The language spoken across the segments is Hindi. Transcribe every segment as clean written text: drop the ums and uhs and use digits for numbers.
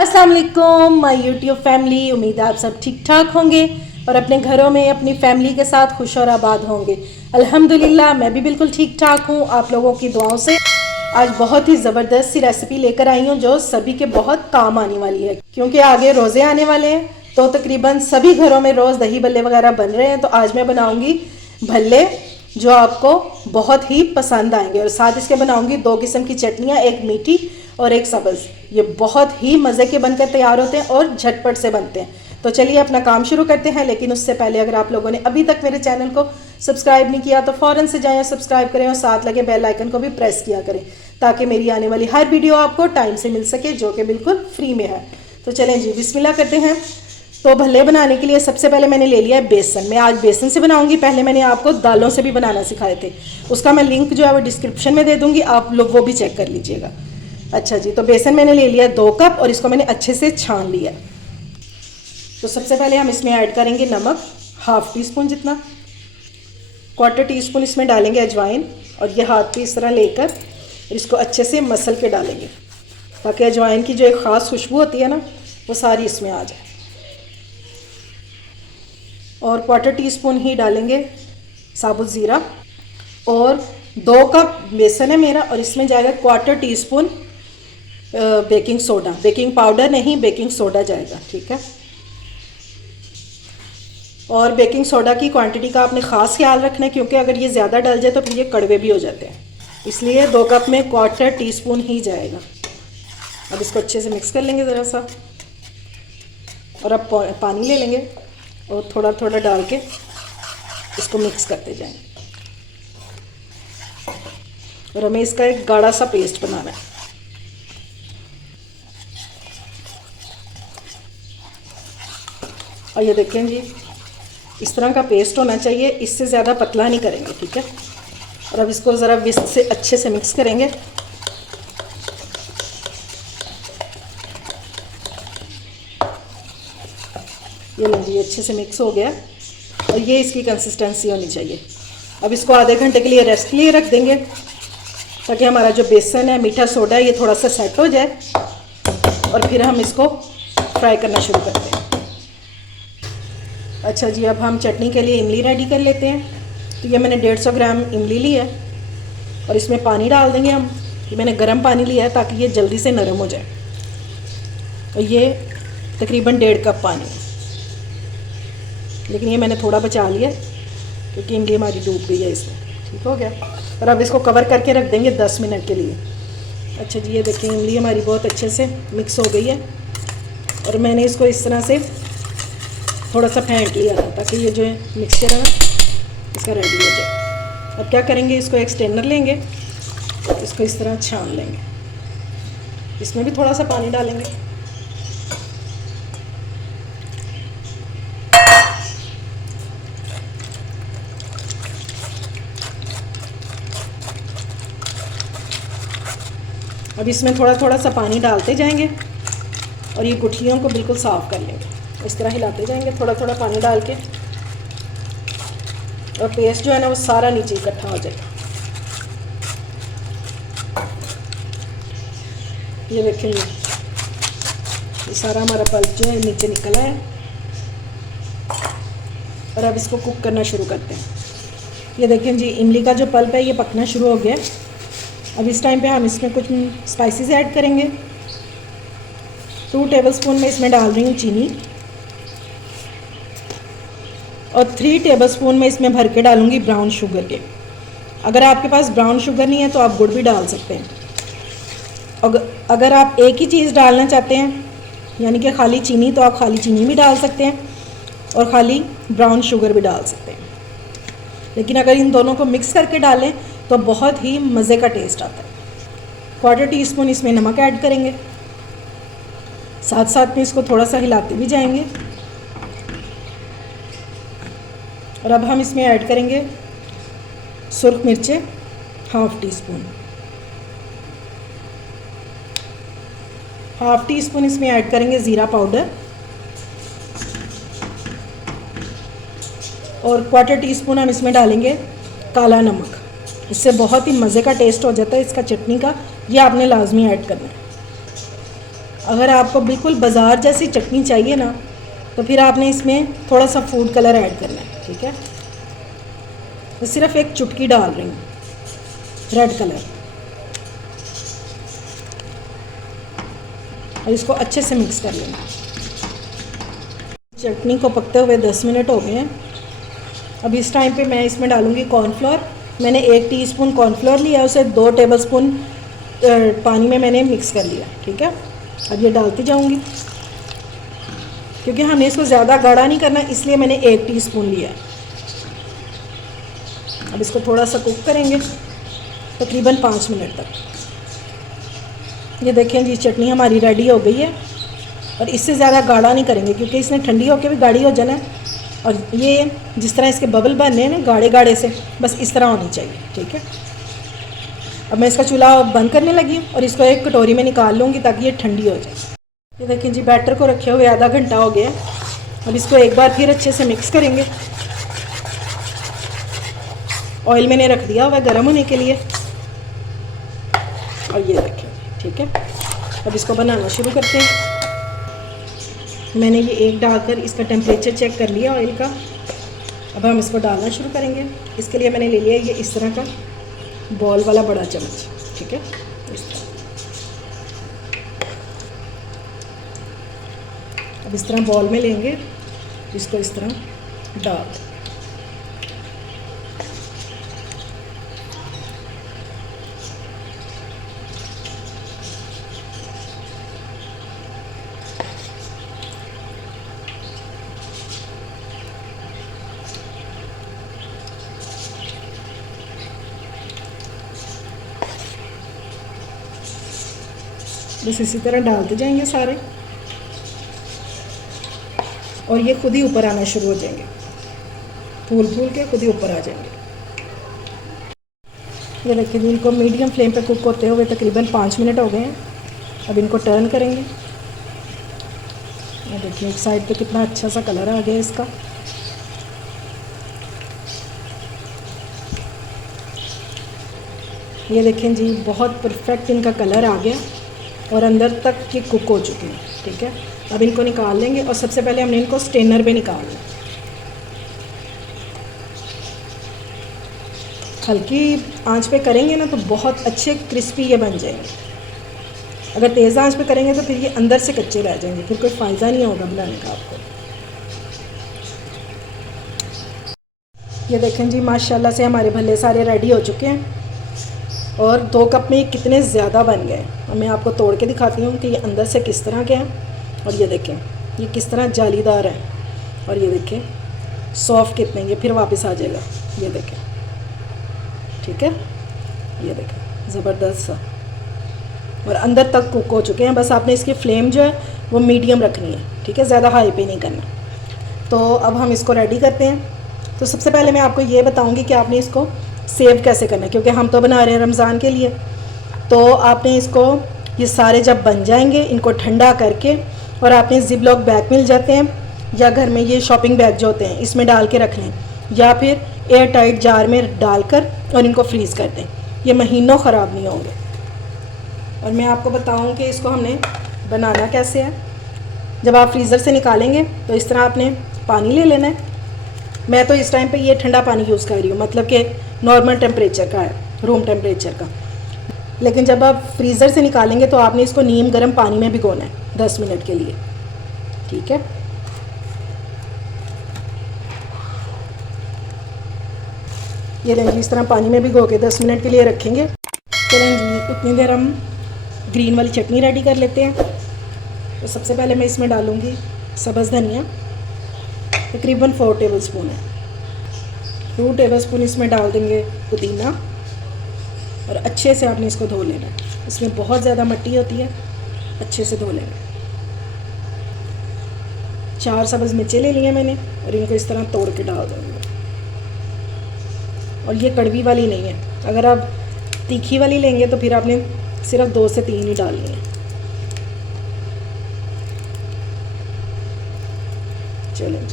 अस्सलाम वालेकुम माय यूट्यूब फैमिली। उम्मीद है आप सब ठीक ठाक होंगे और अपने घरों में अपनी फैमिली के साथ खुश और आबाद होंगे। अल्हम्दुलिल्लाह मैं भी बिल्कुल ठीक ठाक हूँ, आप लोगों की दुआओं से। आज बहुत ही ज़बरदस्त सी रेसिपी लेकर आई हूँ जो सभी के बहुत काम आने वाली है, क्योंकि आगे रोज़े आने वाले हैं तो तकरीबन सभी घरों में रोज़ दही भल्ले वगैरह बन रहे हैं। तो आज मैं बनाऊँगी भल्ले जो आपको बहुत ही पसंद आएंगे, और साथ इसके बनाऊंगी दो किस्म की चटनियाँ, एक मीठी और एक सब्ज़। ये बहुत ही मज़े के बनकर तैयार होते हैं और झटपट से बनते हैं। तो चलिए अपना काम शुरू करते हैं, लेकिन उससे पहले अगर आप लोगों ने अभी तक मेरे चैनल को सब्सक्राइब नहीं किया तो फ़ौरन से जाएं, सब्सक्राइब करें और साथ लगे बेल आइकन को भी प्रेस किया करें, ताकि मेरी आने वाली हर वीडियो आपको टाइम से मिल सके, जो कि बिल्कुल फ्री में है। तो चलें जी, बिस्मिल्लाह करते हैं। तो भल्ले बनाने के लिए सबसे पहले मैंने ले लिया है बेसन। मैं आज बेसन से बनाऊंगी, पहले मैंने आपको दालों से भी बनाना सिखाए थे, उसका मैं लिंक जो है वो डिस्क्रिप्शन में दे दूंगी, आप लोग वो भी चेक कर लीजिएगा। अच्छा जी, तो बेसन मैंने ले लिया 2 कप और इसको मैंने अच्छे से छान लिया। तो सबसे पहले हम इसमें ऐड करेंगे नमक, ½ टीस्पून जितना। 1/4 टीस्पून इसमें डालेंगे अजवाइन, और ये हाथ पे इस तरह लेकर इसको अच्छे से मसल के डालेंगे, ताकि अजवाइन की जो एक ख़ास खुशबू होती है ना, वो सारी इसमें आ जाए। और 1/4 टीस्पून ही डालेंगे साबुत ज़ीरा, और 2 कप बेसन है मेरा, और इसमें जाएगा 1/4 teaspoon baking soda. Baking powder नहीं, बेकिंग सोडा जाएगा, ठीक है। और बेकिंग सोडा की क्वांटिटी का आपने ख़ास ख्याल रखना है, क्योंकि अगर ये ज़्यादा डल जाए तो फिर ये कड़वे भी हो जाते हैं, इसलिए 2 कप में 1/4 टीस्पून ही जाएगा। अब इसको अच्छे से मिक्स कर लेंगे ज़रा सा, और अब पानी ले लेंगे और थोड़ा थोड़ा डाल के इसको मिक्स करते जाएंगे, और हमें इसका एक गाढ़ा सा पेस्ट बनाना है। और ये देखें जी, इस तरह का पेस्ट होना चाहिए, इससे ज़्यादा पतला नहीं करेंगे, ठीक है। और अब इसको ज़रा विस्क से अच्छे से मिक्स करेंगे। ये लीजिए, अच्छे से मिक्स हो गया, और ये इसकी कंसिस्टेंसी होनी चाहिए। अब इसको आधे घंटे के लिए रेस्ट के लिए रख देंगे, ताकि हमारा जो बेसन है, मीठा सोडा है, ये थोड़ा सा सेट हो जाए, और फिर हम इसको फ्राई करना शुरू करते हैं। अच्छा जी, अब हम चटनी के लिए इमली रेडी कर लेते हैं। तो ये मैंने 150 ग्राम इमली ली है, और इसमें पानी डाल देंगे हम। ये मैंने गर्म पानी लिया है ताकि ये जल्दी से नरम हो जाए, और ये तकरीबन 1.5 कप पानी, लेकिन ये मैंने थोड़ा बचा लिया क्योंकि इमली हमारी डूब गई है इसमें। ठीक हो गया, और अब इसको कवर करके रख देंगे 10 मिनट के लिए। अच्छा जी, ये देखिए इमली हमारी बहुत अच्छे से मिक्स हो गई है, और मैंने इसको इस तरह से थोड़ा सा फेंट लिया था, ताकि ये जो है मिक्सचर है ना, इसका रेडी हो जाए। अब क्या करेंगे, इसको एक स्ट्रेनर लेंगे, इसको इस तरह छान लेंगे। इसमें भी थोड़ा सा पानी डालेंगे। अब इसमें थोड़ा थोड़ा सा पानी डालते जाएंगे, और ये गुठलियों को बिल्कुल साफ़ कर लेंगे। इस तरह हिलाते जाएंगे थोड़ा थोड़ा पानी डाल के, और पेस्ट जो है ना वो सारा नीचे इकट्ठा हो जाएगा। ये देखेंगे, ये सारा हमारा पल्प जो है नीचे निकला है, और अब इसको कुक करना शुरू करते हैं। ये देखें जी, इमली का जो पल्प है ये पकना शुरू हो गया। अब इस टाइम पे हम इसमें कुछ स्पाइसेस ऐड करेंगे। 2 टेबलस्पून में इसमें डाल रही हूँ चीनी, और 3 टेबलस्पून में इसमें भर के डालूँगी ब्राउन शुगर के। अगर आपके पास ब्राउन शुगर नहीं है तो आप गुड़ भी डाल सकते हैं। अगर आप एक ही चीज़ डालना चाहते हैं, यानी कि खाली चीनी, तो आप खाली चीनी भी डाल सकते हैं, और खाली ब्राउन शुगर भी डाल सकते हैं। लेकिन अगर इन दोनों को मिक्स करके डालें तो बहुत ही मज़े का टेस्ट आता है। 1/4 टीस्पून इसमें नमक ऐड करेंगे, साथ साथ में इसको थोड़ा सा हिलाते भी जाएंगे। और अब हम इसमें ऐड करेंगे सुर्ख मिर्चें, ½ टीस्पून। ½ टीस्पून इसमें ऐड करेंगे ज़ीरा पाउडर, और 1/4 टीस्पून हम इसमें डालेंगे काला नमक। इससे बहुत ही मज़े का टेस्ट हो जाता है इसका चटनी का, ये आपने लाजमी ऐड करना है। अगर आपको बिल्कुल बाज़ार जैसी चटनी चाहिए ना, तो फिर आपने इसमें थोड़ा सा फूड कलर ऐड करना है, ठीक है। मैं सिर्फ एक चुटकी डाल रही हूँ रेड कलर, और इसको अच्छे से मिक्स कर लेना। चटनी को पकते हुए 10 मिनट हो गए हैं। अब इस टाइम पे मैं इसमें डालूँगी कॉर्नफ्लोर। मैंने 1 टीस्पून कॉर्नफ्लोर लिया, उसे 2 टेबलस्पून पानी में मैंने मिक्स कर लिया, ठीक है। अब ये डालती जाऊँगी, क्योंकि हमें इसको ज़्यादा गाढ़ा नहीं करना, इसलिए मैंने 1 टीस्पून लिया। अब इसको थोड़ा सा कुक करेंगे तकरीबन 5 मिनट तक। ये देखें जी, चटनी हमारी रेडी हो गई है। और इससे ज़्यादा गाढ़ा नहीं करेंगे, क्योंकि इसने ठंडी होकर भी गाढ़ी हो जाना है। और ये जिस तरह इसके बबल बनने हैं ना गाढ़े गाढ़े से, बस इस तरह होनी चाहिए, ठीक है। अब मैं इसका चूल्हा बंद करने लगी हूँ और इसको एक कटोरी में निकाल लूँगी ताकि ये ठंडी हो जाए। ये देखें जी, बैटर को रखे हुए आधा घंटा हो गया। अब इसको एक बार फिर अच्छे से मिक्स करेंगे। ऑयल मैंने रख दिया हुआ गर्म होने के लिए, और ये देखें, ठीक है। अब इसको बनाना शुरू करते हैं। मैंने ये एक डालकर इसका टेम्परेचर चेक कर लिया ऑयल का। अब हम इसको डालना शुरू करेंगे। इसके लिए मैंने ले लिया ये इस तरह का बॉल वाला बड़ा चम्मच, ठीक है। इस तरह, अब इस तरह बॉल में लेंगे, इसको इस तरह डाल। बस इसी तरह डालते जाएंगे सारे, और ये खुद ही ऊपर आना शुरू हो जाएंगे, फूल फूल के खुद ही ऊपर आ जाएंगे। ये देखिए, इनको मीडियम फ्लेम पे कुक होते हुए तकरीबन 5 मिनट हो गए हैं। अब इनको टर्न करेंगे। ये देखिए, एक साइड पे कितना अच्छा सा कलर आ गया इसका। ये देखें जी, बहुत परफेक्ट इनका कलर आ गया और अंदर तक ये कुक हो चुके हैं, ठीक है। अब इनको निकाल लेंगे, और सबसे पहले हमने इनको स्टेनर पे निकालना है। हल्की आंच पे करेंगे ना तो बहुत अच्छे क्रिस्पी ये बन जाएंगे। अगर तेज़ आंच पे करेंगे तो फिर ये अंदर से कच्चे रह जाएंगे, फिर कोई फ़ायदा नहीं होगा बनाने का आपको। ये देखें जी, माशाल्लाह से हमारे भल्ले सारे रेडी हो चुके हैं, और 2 कप में ये कितने ज़्यादा बन गए। और मैं आपको तोड़ के दिखाती हूँ कि ये अंदर से किस तरह के हैं। और ये देखें, ये किस तरह जालीदार है, और ये देखें सॉफ्ट कितने, ये फिर वापस आ जाएगा। ये देखें, ठीक है। ये देखें, ज़बरदस्त सा, और अंदर तक कुक हो चुके हैं। बस आपने इसकी फ्लेम जो है वो मीडियम रखनी है, ठीक है, ज़्यादा हाई पे नहीं करना। तो अब हम इसको रेडी करते हैं। तो सबसे पहले मैं आपको ये बताऊँगी कि आपने इसको सेव कैसे करना है, क्योंकि हम तो बना रहे हैं रमज़ान के लिए। तो आपने इसको, ये सारे जब बन जाएंगे, इनको ठंडा करके, और आपने ज़िप-लॉक बैग मिल जाते हैं, या घर में ये शॉपिंग बैग जो होते हैं इसमें डाल के रख लें, या फिर एयर टाइट जार में डालकर और इनको फ्रीज़ कर दें। ये महीनों ख़राब नहीं होंगे। और मैं आपको बताऊं कि इसको हमने बनाना कैसे है। जब आप फ्रीज़र से निकालेंगे तो इस तरह आपने पानी ले लेना है। मैं तो इस टाइम पे ये ठंडा पानी यूज़ कर रही हूँ, मतलब कि नॉर्मल टेम्परेचर का है, रूम टेम्परेचर का। लेकिन जब आप फ्रीज़र से निकालेंगे तो आपने इसको नीम गर्म पानी में भिगोना है 10 मिनट के लिए, ठीक है। ये लें जी, इस तरह पानी में भिगो के 10 मिनट के लिए रखेंगे। चलें जी, उतनी देर हम ग्रीन वाली चटनी रेडी कर लेते हैं। तो सबसे पहले मैं इसमें डालूँगी सब्ज़ धनिया, तकरीबन 4 टेबलस्पून है। 2 टेबलस्पून इसमें डाल देंगे पुदीना, और अच्छे से आपने इसको धो लेना है। इसमें बहुत ज़्यादा मिट्टी होती है, अच्छे से धो लेना। 4 सब्ज़ मिर्चें ले ली हैं मैंने, और इनको इस तरह तोड़ के डाल दूँगी। और ये कड़वी वाली नहीं है, अगर आप तीखी वाली लेंगे तो फिर आपने सिर्फ 2 से 3 ही डालनी है। चलें,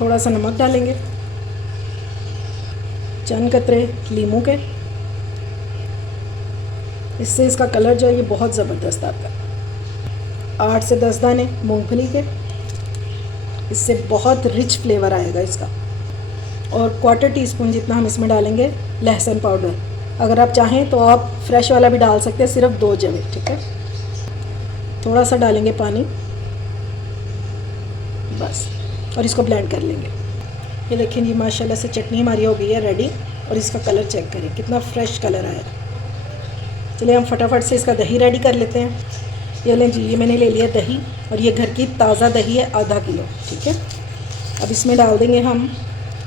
थोड़ा सा नमक डालेंगे, चंद कतरे लीमू के, इससे इसका कलर जो है ये बहुत ज़बरदस्त आता है। 8 से 10 दाने मूंगफली के, इससे बहुत रिच फ्लेवर आएगा इसका। और 1/4 टीस्पून जितना हम इसमें डालेंगे लहसुन पाउडर। अगर आप चाहें तो आप फ्रेश वाला भी डाल सकते हैं, सिर्फ 2 जगह, ठीक है। थोड़ा सा डालेंगे पानी बस, और इसको ब्लेंड कर लेंगे। ये देखें जी, माशाल्लाह से चटनी हमारी हो गई है रेडी। और इसका कलर चेक करें, कितना फ्रेश कलर आया। चलिए हम फटाफट से इसका दही रेडी कर लेते हैं। ये लें जी, ये मैंने ले लिया दही, और ये घर की ताज़ा दही है, आधा किलो, ठीक है। अब इसमें डाल देंगे हम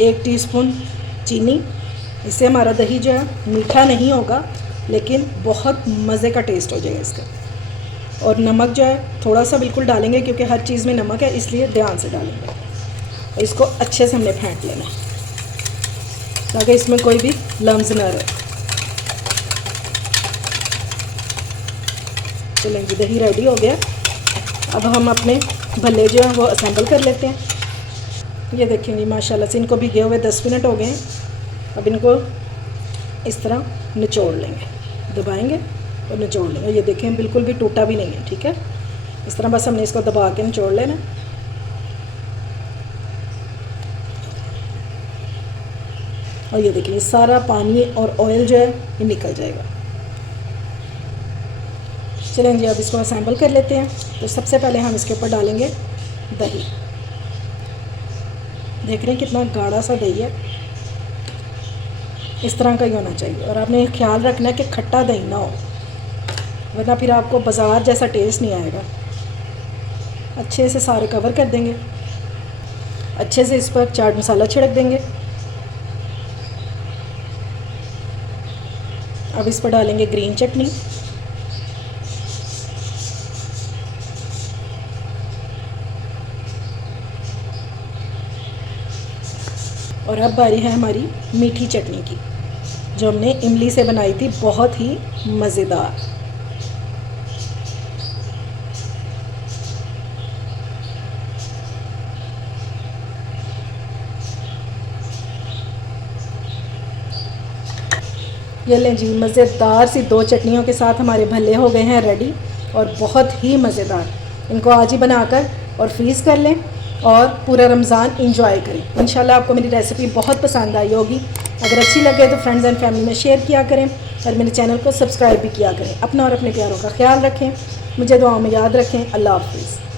1 टीस्पून चीनी। इससे हमारा दही जो है मीठा नहीं होगा, लेकिन बहुत मज़े का टेस्ट हो जाएगा इसका। और नमक जो है थोड़ा सा बिल्कुल डालेंगे, क्योंकि हर चीज़ में नमक है, इसलिए ध्यान से डालेंगे। और इसको अच्छे से हमने फेंट लेना है ताकि इसमें कोई भी लम्स ना रहे। चलें जी, दही रेडी हो गया। अब हम अपने भल्ले जो हैं वो असेंबल कर लेते हैं। ये देखेंगे माशाल्लाह से इनको भिगे हुए 10 मिनट हो गए हैं। अब इनको इस तरह निचोड़ लेंगे, दबाएंगे और निचोड़ लेंगे। ये देखें बिल्कुल भी टूटा भी नहीं है, ठीक है। इस तरह बस हमने इसको दबा के निचोड़ लेना। और ये देखिए सारा पानी और ऑयल जो है ये निकल जाएगा। चलें जी, अब इसको असेंबल कर लेते हैं। तो सबसे पहले हम इसके ऊपर डालेंगे दही। देख रहे हैं कितना गाढ़ा सा दही है, इस तरह का ही होना चाहिए। और आपने ख्याल रखना है कि खट्टा दही ना हो, वरना फिर आपको बाज़ार जैसा टेस्ट नहीं आएगा। अच्छे से सारे कवर कर देंगे, अच्छे से इस पर चाट मसाला छिड़क देंगे। अब इस पर डालेंगे ग्रीन चटनी, और अब बारी है हमारी मीठी चटनी की, जो हमने इमली से बनाई थी, बहुत ही मज़ेदार। ये लें जी, मज़ेदार सी 2 चटनियों के साथ हमारे भल्ले हो गए हैं रेडी, और बहुत ही मज़ेदार। इनको आज ही बनाकर और फ्रीज़ कर लें और पूरा रमज़ान इंजॉय करें। इंशाल्लाह आपको मेरी रेसिपी बहुत पसंद आई होगी। अगर अच्छी लगे तो फ्रेंड्स एंड फैमिली में शेयर किया करें, और मेरे चैनल को सब्सक्राइब भी किया करें। अपना और अपने प्यारों का ख्याल रखें, मुझे दुआओं में याद रखें। अल्लाह हाफ़िज़।